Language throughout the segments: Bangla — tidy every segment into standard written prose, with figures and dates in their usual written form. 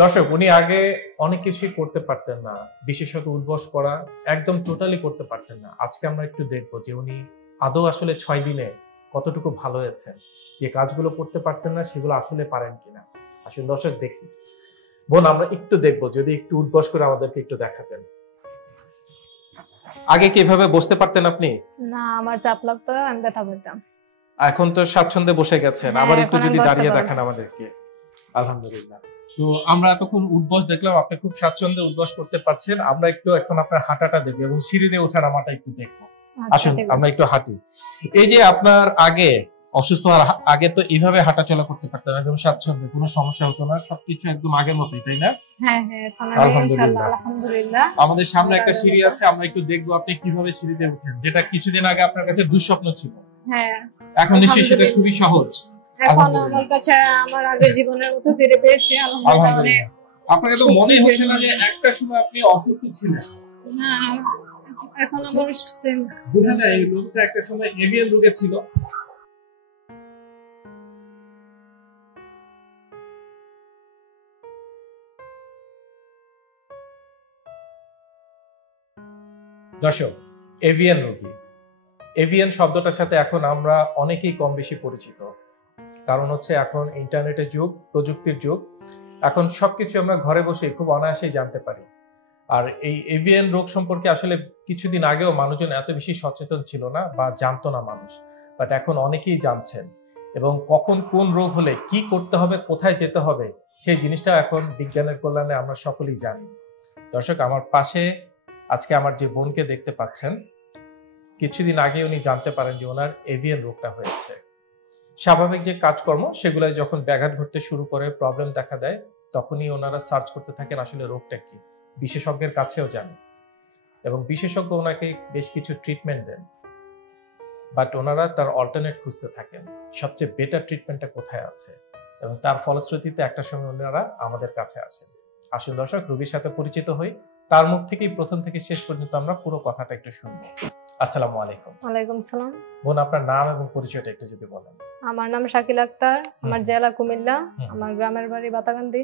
দর্শক, উনি আগে অনেক কিছুই করতে পারতেন না, বিশেষত উঠবস করা একদম টোটালি করতে পারতেন না। আজকে আমরা একটু দেখবো যে উনি আদৌ আসলে 6 দিনে কতটুকু ভালো হয়েছেন, যে কাজগুলো করতে পারতেন না সেগুলো আসলে পারেন কিনা। আসলে দর্শক দেখি, বোন আমরা একটু দেখবো, যদি একটু উঠবস করে আমাদেরকে একটু দেখাতেন। আগে কিভাবে বসতে পারতেন আপনি? না, আমার চাপ লাগতো, আমি ব্যথা পেতাম। এখন তো স্বাচ্ছন্দ্যে বসে গেছেন, হ্যাঁ, আবার একটু এখন আমি যদি বসতে দাঁড়িয়ে পারবো। দেখান আমাদেরকে। আলহামদুলিল্লাহ। তো আমরা এতক্ষণ উঠবস দেখলাম, আপনি খুব স্বাচ্ছন্দ্যে উঠবস করতে পারছেন। আমরা একটু এখন আপনার হাঁটাটা দেখবো এবং সিঁড়ি দিয়ে ওঠার নামাটা একটু দেখবো। আচ্ছা, আসুন ঠিক আমরা আছে। একটু হাঁটি। এই যে আপনার আগে অসুস্থ হওয়ার আগে তো এইভাবে হাঁটাচলা করতে পারতেন একদম স্বাচ্ছন্দ্যে, কোনো সমস্যা হতো না, সবকিছু একদম আগের মতোই, তাই না? হ্যাঁ, হ্যাঁ, এখন আমি ইনশাআল্লাহ আলহামদুলিল্লাহ। আলহামদুলিল্লাহ। আমাদের সামনে আল্লাহর একটা সিঁড়ি রহমতে। আছে, আমরা একটু দেখবো আপনি কিভাবে সিঁড়িতে উঠেন, যেটা কিছুদিন আগে আপনার কাছে দুঃস্বপ্ন ছিল। হ্যাঁ, এখন নিশ্চয়ই সেটা খুবই সহজ। এখন আমার কাছে আমার আগের জীবনের মতো ফিরে পেয়েছি আলহামদুলিল্লাহ। অনেক আপনাকে তো মনে হচ্ছে না যে একটা সময় আপনি অসুস্থ ছিলেন। না, এখন আমার সেম। বোঝা যায় এই লোকটা একটা সময় এভিয়ান রোগে ছিল। দর্শক, এভিয়ান রোগী, এভিয়ান শব্দটার সাথে এখন আমরা অনেকেই কম বেশি পরিচিত। কারণ হচ্ছে এখন ইন্টারনেটের যুগ, প্রযুক্তির যুগ। এখন সবকিছু আমরা ঘরে বসে খুব অনায়াসেই জানতে পারি। আর এই এভিয়ান রোগ সম্পর্কে আসলে কিছুদিন আগেও মানুষজন এত বেশি সচেতন ছিল না বা জানতো না মানুষ, বাট এখন অনেকেই জানছেন। এবং কখন কোন রোগ হলে কি করতে হবে, কোথায় যেতে হবে, সেই জিনিসটা এখন বিজ্ঞানের কল্যাণে আমরা সকলেই জানি। দর্শক, আমার পাশে আজকে আমার যে বোনকে দেখতে পাচ্ছেন, কিছুদিন আগে উনি জানতে পারেন যে ওনার এভিয়ান রোগটা হয়েছে। স্বাভাবিক যে কাজকর্ম সেগুলো যখন ব্যাঘাত ঘটতে শুরু করে, প্রবলেম দেখা দেয়, তখনই ওনারা সার্চ করতে থাকেন আসলে রোগটা কি। বিশেষজ্ঞের কাছেও যান এবং বিশেষজ্ঞ ওনাকে বেশ কিছু ট্রিটমেন্ট দেন, বাট ওনারা তার অল্টারনেট খুঁজতে থাকেন, সবচেয়ে বেটার ট্রিটমেন্টটা কোথায় আছে। এবং তার ফলশ্রুতিতে একটা সময় ওনারা আমাদের কাছে আসেন। আসুন দর্শক, রোগীর সাথে পরিচিত হই, তার মুখ থেকেই প্রথম থেকে শেষ পর্যন্ত আমরা পুরো কথাটা একটু শুনবো। আসসালামু আলাইকুম। ওয়ালাইকুম সালাম। বোন, আপনার নাম এবং পরিচয়টা একটু যদি বলেন। আমার নাম শাকিল আক্তার, আমার জেলা কুমিল্লা, আমার গ্রামের বাড়ি বাতাকান্দি।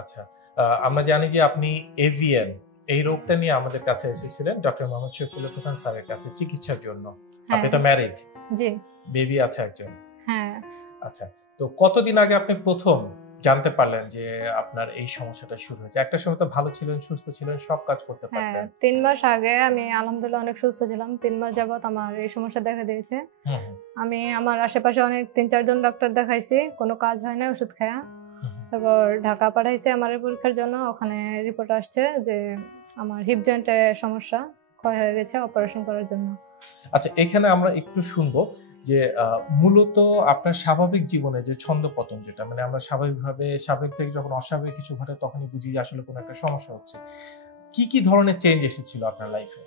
আচ্ছা, আমরা জানি যে আপনি এভিএন এই রোগটা নিয়ে আমাদের কাছে এসেছিলেন ডক্টর মোহাম্মদ শফিউল্লাহ প্রধান স্যারের কাছে চিকিৎসার জন্য। আপনি তো ম্যারিড? জি। বেবি আছে একজন? হ্যাঁ। আচ্ছা, তো কতদিন আগে আপনি প্রথম জানতে পারলেন যে আপনার এই সমস্যাটা শুরু হয়েছে? একটা সময় তো ভালো ছিলেন, সুস্থ ছিলেন, সব কাজ করতে পারতেন। 3 মাস আগে আমি আলহামদুলিল্লাহ অনেক সুস্থ ছিলাম। 3 মাস যাবত আমার এই সমস্যা দেখা দিয়েছে। আমি আমার আশেপাশে অনেক 3-4 জন ডাক্তার দেখাইছি, কোনো কাজ হয় না ওষুধ খায়া। তারপর ঢাকা পাঠাইছে আমার পরীক্ষার জন্য। ওখানে রিপোর্ট আসছে যে আমার হিপ জয়েন্টে সমস্যা, ক্ষয় হয়ে গেছে, অপারেশন করার জন্য। আচ্ছা, এখানে আমরা একটু শুনবো যে মূলত আপনার স্বাভাবিক জীবনে যে ছন্দপতন, যেটা মানে আমরা স্বাভাবিক থেকে যখন অস্বাভাবিক কিছু ঘটে তখনই বুঝি যে আসলে কোনো একটা সমস্যা হচ্ছে। কি কি ধরনের চেঞ্জ এসেছিল আপনার লাইফে?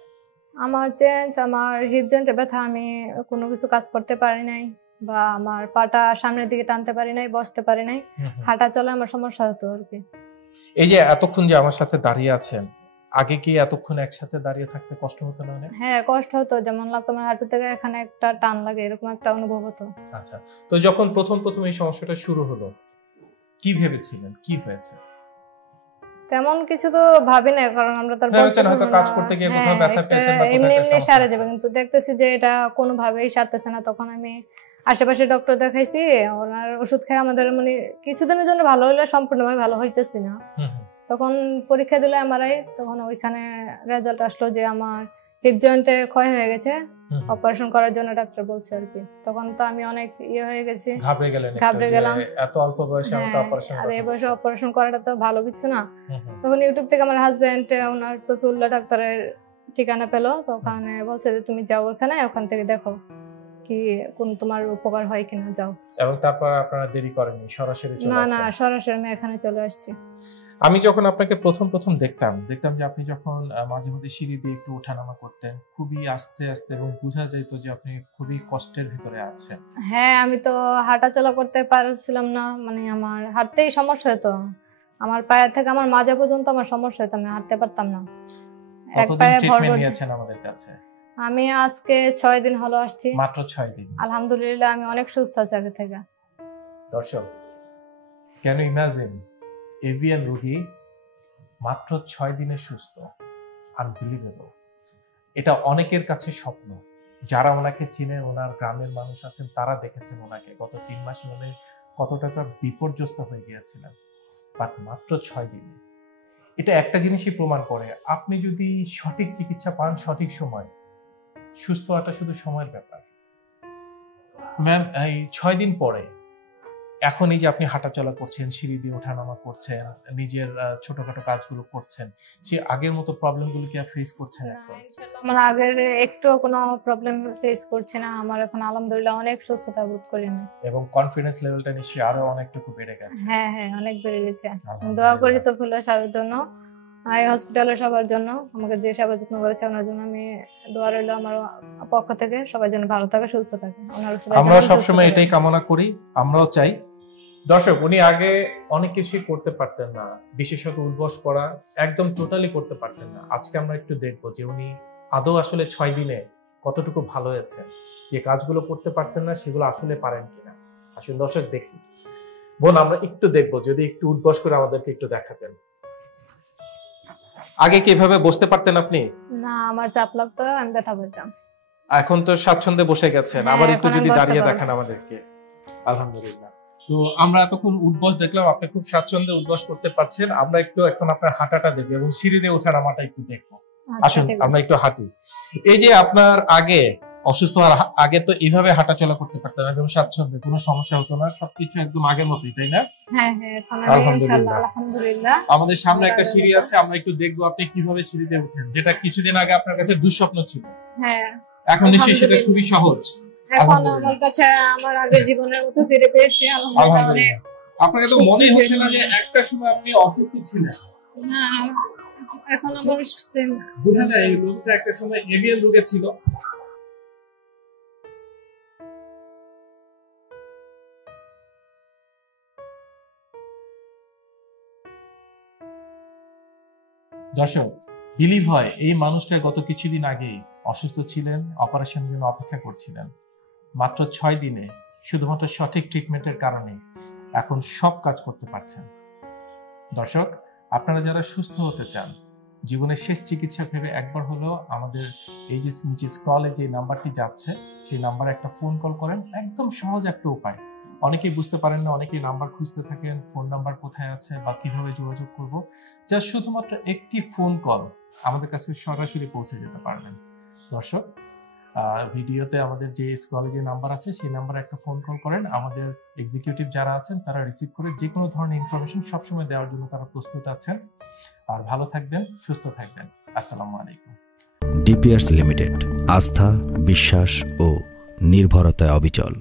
আমার হিপ জয়েন্টে ব্যথা, আমি কোনো কিছু কাজ করতে পারি নাই, বা আমার পাটা সামনের দিকে টানতে পারি নাই, বসতে পারি নাই, হাঁটা চলে আমার সমস্যা হতো আর কি। এই যে এতক্ষণ যে আমার সাথে দাঁড়িয়ে আছেন, আগে কি এতক্ষণ একসাথে দাঁড়িয়ে থাকতে কষ্ট হতো না? হ্যাঁ, কষ্ট হতো, যেমন লাগতো আমার হাঁটু থেকে এখানে একটা টান লাগে, এরকম একটা অনুভব হতো। আচ্ছা, তো যখন প্রথম এই সমস্যাটা শুরু হলো, কি ভেবেছিলেন কি হয়েছে? তেমন কিছু তো ভাবি না, কারণ আমরা তার হয়তো কাজ করতে গিয়ে কোথাও ব্যথা পেয়েছেন বা কোথাও এমনি সারে যাবে, কিন্তু দেখতেছি যে এটা কোনোভাবেই সারতেছে না। তখন আমি আশেপাশে ডক্টর দেখাইছি, ওনার ওষুধ খেয়ে আমাদের মানে কিছুদিনের জন্য ভালো হইলে সম্পূর্ণভাবে ভালো হইতেছি না। তখন পরীক্ষা দিল এমআরআই, তখন ওইখানে রেজাল্ট আসলো যে আমার হিপ জয়েন্টে ক্ষয় হয়ে গেছে, অপারেশন করার জন্য ডাক্তার বলছে আর কি। তখন তো আমি অনেক হয়ে গেছি, ঘাবড়ে গেলাম। এত অল্প বয়সে আমাকে অপারেশন আর এই বয়সে অপারেশন করাটা তো ভালো কিছু না। তখন ইউটিউব থেকে আমার হাজবেন্ড ওনার শফিউল্লাহ ডাক্তারের ঠিকানা পেলো, তো ওখানে বলছে যে তুমি যাও ওখান থেকে দেখো কি কোন তোমার উপকার হয় কিনা, যাও। এবং তারপর আপনারা দেরি করেননি, সরাসরি চলে আসেন? না, সরাসরি আমি এখানে চলে আসছি। আমি যখন আপনাকে প্রথম দেখতাম যে আপনি যখন মাঝে মধ্যে সিঁড়ি দিয়ে একটু ওঠানামা করতেন, খুবই আস্তে আস্তে, এবং বোঝা যেত যে আপনি খুবই কষ্টের ভিতরে আছেন। হ্যাঁ, আমি তো হাঁটাচলা করতে পারছিলাম না, মানে আমার হাঁটতেই সমস্যা হতো। আমার পায়ের থেকে আমার মাজা পর্যন্ত আমার সমস্যা হতো, আমি হাঁটতে পারতাম না। এক পায়ে ট্রিটমেন্ট নিয়েছেন আমাদের কাছে? আমি আজকে 6 দিন হলো আসছি। মাত্র 6 দিন? আলহামদুলিল্লাহ, আমি অনেক সুস্থ আছি আগে থেকে। দর্শক, ক্যান ইউ ইমাজিন এভিয়ান রোগী মাত্র 6 দিনে সুস্থ। আনবিলিভেবল। এটা অনেকের কাছে স্বপ্ন। যারা ওনাকে চিনে, ওনার গ্রামের মানুষ আছেন, তারা দেখেছেন ওনাকে গত 3 মাসে উনি কতটা বিপর্যস্ত হয়ে গিয়েছিলেন, বাট মাত্র 6 দিনে। এটা একটা জিনিসই প্রমাণ করে, আপনি যদি সঠিক চিকিৎসা পান সঠিক সময়, সুস্থ হওয়াটা শুধু সময়ের ব্যাপার। ম্যাম, এই 6 দিন পরে এখন এই যে আপনি হাঁটাচলা করছেন, সিঁড়ি দিয়ে ওঠানামা করছেন, নিজের ছোটখাটো কাজগুলো করছেন, সেই আগের মতো প্রবলেমগুলো কি ফেস করছেন এখন? আমার আগের একটু কোনো প্রবলেম ফেস করছি না। আমার এখন আলহামদুলিল্লাহ অনেক সুস্থতা বোধ করি আমি। এবং কনফিডেন্স লেভেলটা নিশ্চয়ই আরো অনেকটুকু বেড়ে গেছে। হ্যাঁ হ্যাঁ, অনেক বেড়ে গেছে। দোয়া করি সফিউল্লাহ স্যারের জন্য, এই হসপিটালের সবার জন্য, আমাকে যে সেবা যত্ন করেছে ওনার জন্য আমি দোয়া রইল আমার পক্ষ থেকে, সবার জন্য ভালো থাকে, সুস্থ থাকে। আমরা সবসময় এটাই কামনা করি, আমরাও চাই। দর্শক, উনি আগে অনেক কিছুই করতে পারতেন না, বিশেষত উদ্বস করা একদম টোটালি করতে পারতেন না। আজকে আমরা একটু দেখবো যে উনি আদৌ আসলে 6 দিনে কতটুকু ভালো হয়েছেন, যে কাজগুলো করতে পারতেন না সেগুলো আসলে পারেন কিনা। আসলে দর্শক দেখি। বোন, আমরা একটু দেখবো, যদি একটু উদ্বস করে আমাদেরকে একটু দেখাতেন। আগে কিভাবে বসতে পারতেন আপনি? না, আমার চাপ লাগতো, আমি ব্যথা পেতাম। এখন তো স্বাচ্ছন্দ্যে বসে গেছেন, আবার একটু যদি দাঁড়িয়ে দেখান আমাদেরকে। আলহামদুলিল্লাহ। তো আমরা এতক্ষণ উদ্বস দেখলাম, আপনি খুব স্বাচ্ছন্দ্যে উদ্বস করতে পারছেন। আমরা একটু এখন আপনার হাঁটাটা দেখবো এবং সিঁড়ি দিয়ে ওঠা নামাটা একটু দেখবো। আসুন আমরা একটু হাঁটি। এই যে আপনার আগে অসুস্থ হওয়ার আগে তো এইভাবে হাঁটাচলা করতে পারতেন, একদম স্বাচ্ছন্দ্যে, কোনো সমস্যা হতো না, সবকিছু একদম আগের মতোই, তাই না? হ্যাঁ হ্যাঁ, এখন আমি ইনশাআল্লাহ আলহামদুলিল্লাহ। আমাদের সামনে একটা সিঁড়ি আছে, আমরা একটু দেখবো আপনি কিভাবে সিঁড়িতে ওঠেন, যেটা কিছুদিন আগে আপনার কাছে দুঃস্বপ্ন ছিল। হ্যাঁ, এখন নিশ্চয়ই সেটা খুবই সহজ। এখন আমার কাছে আমার আগের জীবনের মতো ফিরে পেয়েছি আলহামদুলিল্লাহ। আপনাকে তো মনে হচ্ছে না যে একটা সময় আপনি অসুস্থ ছিলেন? না, এখন আমার সেম বুঝা যায় এই রোগটা একটা সময় এভিয়ান রোগে ছিল। দর্শক, বিলিভ হয় এই মানুষটা গত কিছুদিন আগেই অসুস্থ ছিলেন, অপারেশনের জন্য অপেক্ষা করছিলেন। মাত্র 6 দিনে শুধুমাত্র সঠিক ট্রিটমেন্টের কারণে এখন সব কাজ করতে পারছেন। দর্শক, আপনারা যারা সুস্থ হতে চান, জীবনের শেষ চিকিৎসা ভেবে একবার হলেও আমাদের এই যে নিচে স্ক্রলে যে নাম্বারটি যাচ্ছে সেই নাম্বারে একটা ফোন কল করেন। একদম সহজ একটা উপায়। অনেকেই বুঝতে পারেন না, অনেকেই নাম্বার খুঁজতে থাকেন, ফোন নাম্বার কোথায় আছে বা কিভাবে যোগাযোগ করব। যা শুধুমাত্র একটি ফোন কল আমাদের কাছে সরাসরি পৌঁছে যেতে পারবেন। দর্শক, ভিডিওতে আমাদের যে স্ক্রলে যে নাম্বার আছে সেই নাম্বারে একটা ফোন কল করেন। আমাদের এক্সিকিউটিভ যারা আছেন তারা রিসিভ করে যে কোনো ধরনের ইনফরমেশন সবসময় দেওয়ার জন্য তারা প্রস্তুত আছেন। আর ভালো থাকবেন, সুস্থ থাকবেন। আসসালামু আলাইকুম। ডিপিআরস লিমিটেড, আস্থা, বিশ্বাস ও নির্ভরতায় অবিচল।